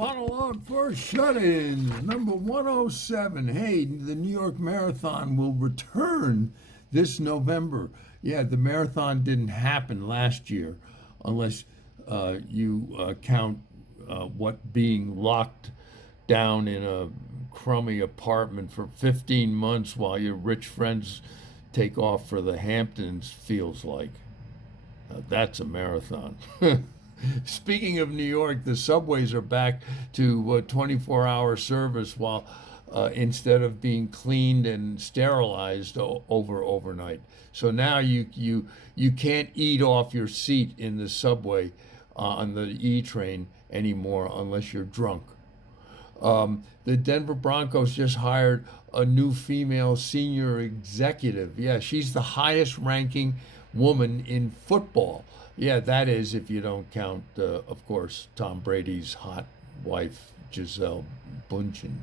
Monologue for Shut-Ins, number 107. Hey, the New York Marathon will return this November. Yeah, the marathon didn't happen last year, unless you count what being locked down in a crummy apartment for 15 months while your rich friends take off for the Hamptons feels like. That's a marathon. Speaking of New York, the subways are back to 24-hour service while instead of being cleaned and sterilized overnight. So now you can't eat off your seat in the subway on the E train anymore unless you're drunk. The Denver Broncos just hired a new female senior executive. Yeah, she's the highest ranking woman in football. Yeah, that is if you don't count, of course, Tom Brady's hot wife, Giselle Bundchen.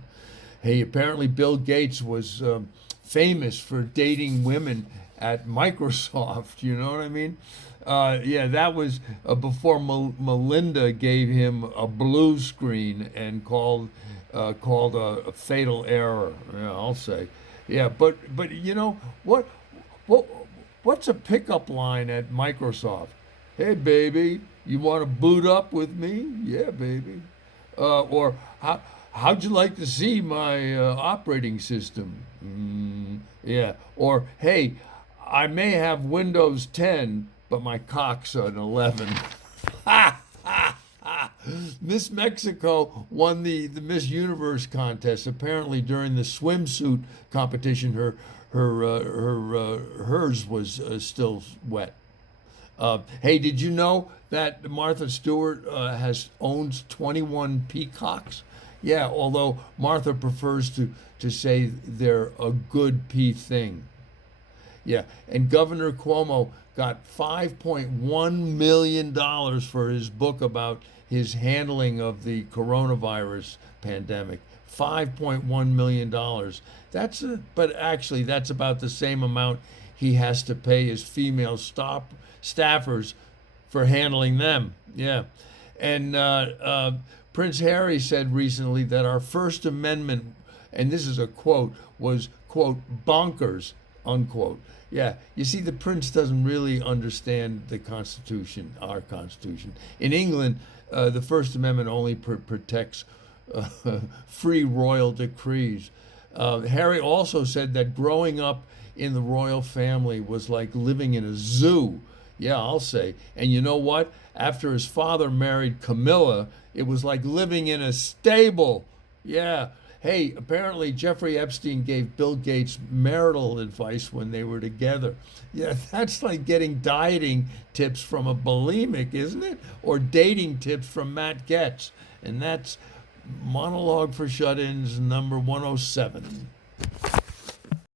Hey, apparently Bill Gates was famous for dating women at Microsoft. You know what I mean? Yeah, that was before Melinda gave him a blue screen and called a fatal error. Yeah, I'll say. Yeah, but you know what what's a pickup line at Microsoft? Hey, baby, you want to boot up with me? Yeah, baby. Or how'd you like to see my operating system? Yeah. Or hey, I may have Windows 10, but my cock's an 11. Ha ha ha! Miss Mexico won the Miss Universe contest. Apparently, during the swimsuit competition, hers was still wet. Hey, did you know that Martha Stewart owns 21 peacocks? Yeah, although Martha prefers to say they're a good pea thing. Yeah, and Governor Cuomo got $5.1 million for his book about his handling of the coronavirus pandemic. $5.1 million. But actually, that's about the same amount he has to pay his female staffers for handling them. Yeah. And Prince Harry said recently that our First Amendment, and this is a quote, was, quote, bonkers, unquote. Yeah, you see, the prince doesn't really understand the Constitution, our Constitution. In England, the First Amendment only protects uh, free royal decrees. Harry also said that growing up in the royal family was like living in a zoo. Yeah, I'll say. And you know what? After his father married Camilla, it was like living in a stable. Yeah. Hey, apparently Jeffrey Epstein gave Bill Gates marital advice when they were together. Yeah, that's like getting dieting tips from a bulimic, isn't it? Or dating tips from Matt Getz. And that's Monologue for Shut-Ins number 107.